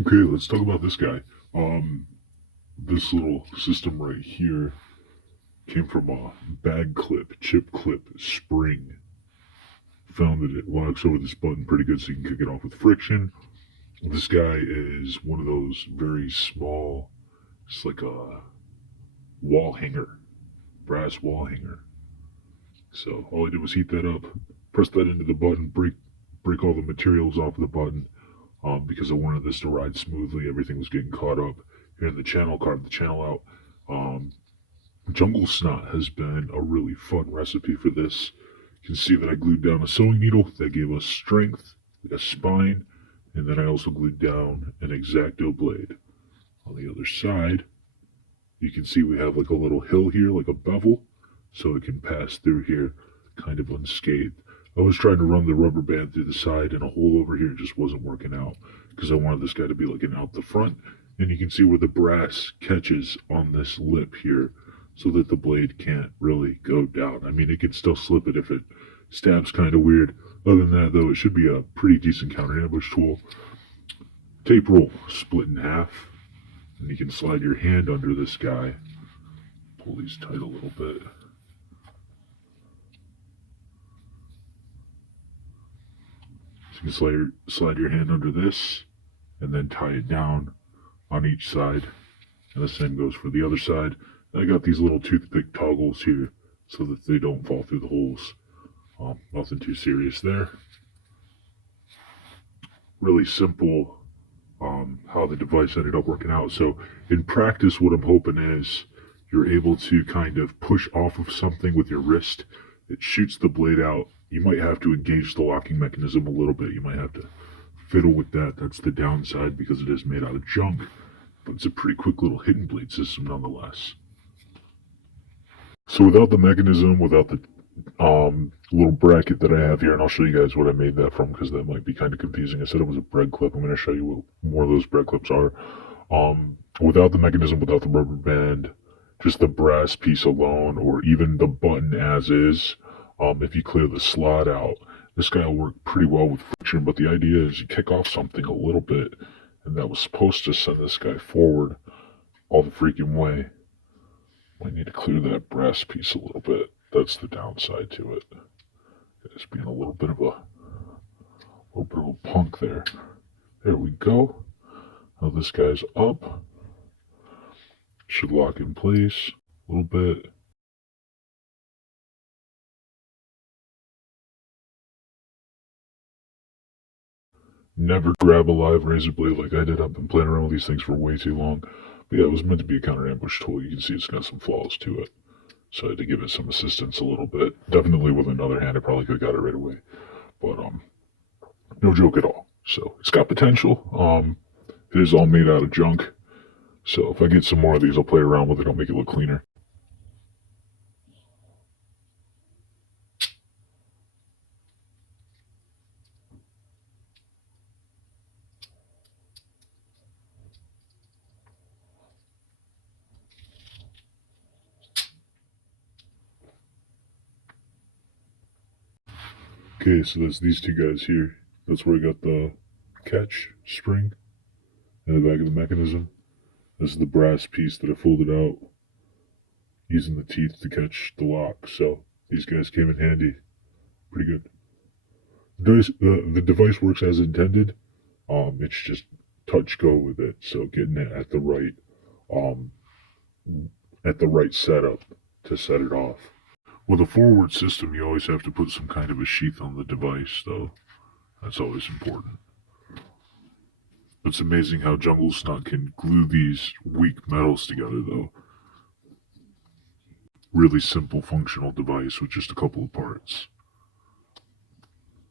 Okay, let's talk about this guy. This little system right here came from a bag clip, chip clip, spring. Found that it locks over this button pretty good so you can kick it off with friction. This guy is one of those very small, it's like a wall hanger, brass wall hanger. So all I did was heat that up, press that into the button, break all the materials off of the button, because I wanted this to ride smoothly. Everything was getting caught up here in the channel, carved the channel out. ℜ𝔬𝔰 has been a really fun recipe for this. You can see that I glued down a sewing needle that gave us strength, a spine, and then I also glued down an Exacto blade. On the other side, you can see we have like a little hill here, like a bevel, so it can pass through here kind of unscathed. I was trying to run the rubber band through the side, and a hole over here just wasn't working out because I wanted this guy to be looking out the front. And you can see where the brass catches on this lip here so that the blade can't really go down. I mean, it can still slip it if it stabs kind of weird. Other than that, though, it should be a pretty decent counter ambush tool. Tape roll split in half, and you can slide your hand under this guy. Pull these tight a little bit. So you can slide your hand under this, and then tie it down on each side. And the same goes for the other side. I got these little toothpick toggles here so that they don't fall through the holes. Nothing too serious there. Really simple how the device ended up working out. So in practice, what I'm hoping is you're able to kind of push off of something with your wrist. It shoots the blade out. You might have to engage the locking mechanism a little bit. You might have to fiddle with that. That's the downside because it is made out of junk. But it's a pretty quick little hidden blade system nonetheless. So without the mechanism, without the little bracket that I have here, and I'll show you guys what I made that from because that might be kind of confusing. I said it was a bread clip. I'm going to show you what more of those bread clips are. Without the mechanism, without the rubber band, just the brass piece alone, or even the button as is, if you clear the slot out, this guy will work pretty well with friction. But the idea is you kick off something a little bit, and that was supposed to send this guy forward all the freaking way. I need to clear that brass piece a little bit. That's the downside to it. It's being a little bit of a punk there. There we go. Now this guy's up. Should lock in place a little bit. Never grab a live razor blade like I did. I've been playing around with these things for way too long. But yeah, it was meant to be a counter ambush tool. You can see it's got some flaws to it. So I had to give it some assistance a little bit. Definitely with another hand, I probably could have got it right away. But no joke at all. So it's got potential. It is all made out of junk. So if I get some more of these, I'll play around with it. I'll make it look cleaner. Okay, so that's these two guys here. That's where I got the catch spring in the back of the mechanism. This is the brass piece that I folded out using the teeth to catch the lock. So these guys came in handy. Pretty good. The device works as intended. It's just touch go with it. So getting it at the right setup to set it off. With a forward system, you always have to put some kind of a sheath on the device, though. That's always important. It's amazing how ℜ𝔬𝔰 can glue these weak metals together, though. Really simple functional device with just a couple of parts.